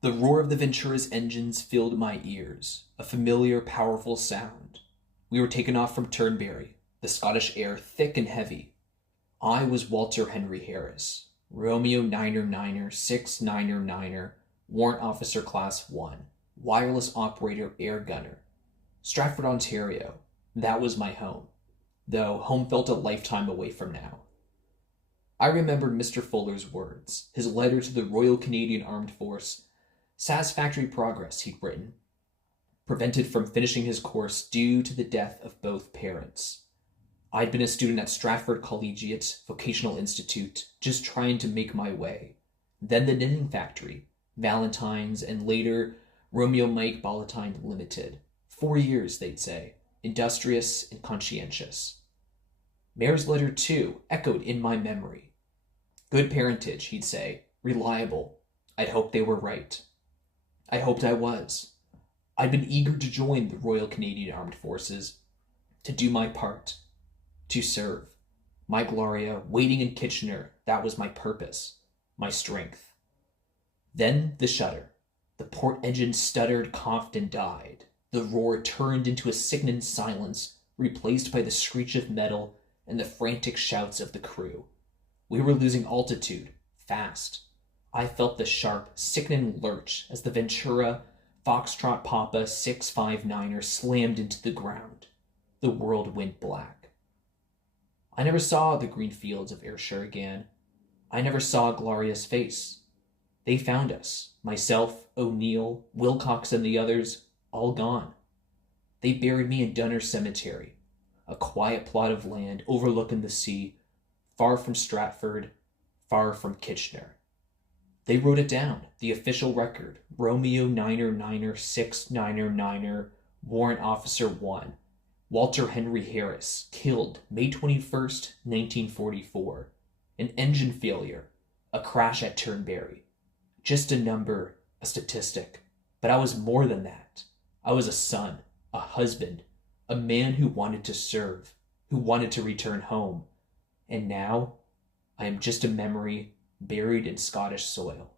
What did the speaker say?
The roar of the Ventura's engines filled my ears, a familiar, powerful sound. We were taken off from Turnberry, the Scottish air thick and heavy. I was Walter Henry Harris, Romeo Niner Niner 6 Niner Niner, Warrant Officer Class 1, Wireless Operator Air Gunner. Stratford, Ontario, that was my home, though home felt a lifetime away from now. I remembered Mr. Fuller's words, his letter to the Royal Canadian Armed Force. Satisfactory progress, he'd written, prevented from finishing his course due to the death of both parents. I'd been a student at Stratford Collegiate Vocational Institute, just trying to make my way. Then the knitting factory, Valentine's, and later Romeo Mike Bollatine Limited. 4 years, they'd say, industrious and conscientious. Mary's letter, too, echoed in my memory. Good parentage, he'd say, reliable. I'd hoped they were right. I hoped I was. I'd been eager to join the Royal Canadian Armed Forces, to do my part, to serve. My Gloria, waiting in Kitchener, that was my purpose, my strength. Then the shudder. The port engine stuttered, coughed, and died. The roar turned into a sickening silence, replaced by the screech of metal and the frantic shouts of the crew. We were losing altitude, fast. I felt the sharp, sickening lurch as the Ventura Foxtrot Papa 659er slammed into the ground. The world went black. I never saw the green fields of Ayrshire again. I never saw Gloria's face. They found us, myself, O'Neill, Wilcox, and the others, all gone. They buried me in Dunner Cemetery, a quiet plot of land overlooking the sea, far from Stratford, far from Kitchener. They wrote it down, the official record, Romeo Niner Niner 6 Niner Niner, Warrant Officer 1, Walter Henry Harris, killed May 21st, 1944. An engine failure, a crash at Turnberry. Just a number, a statistic. But I was more than that. I was a son, a husband, a man who wanted to serve, who wanted to return home. And now, I am just a memory buried in Scottish soil.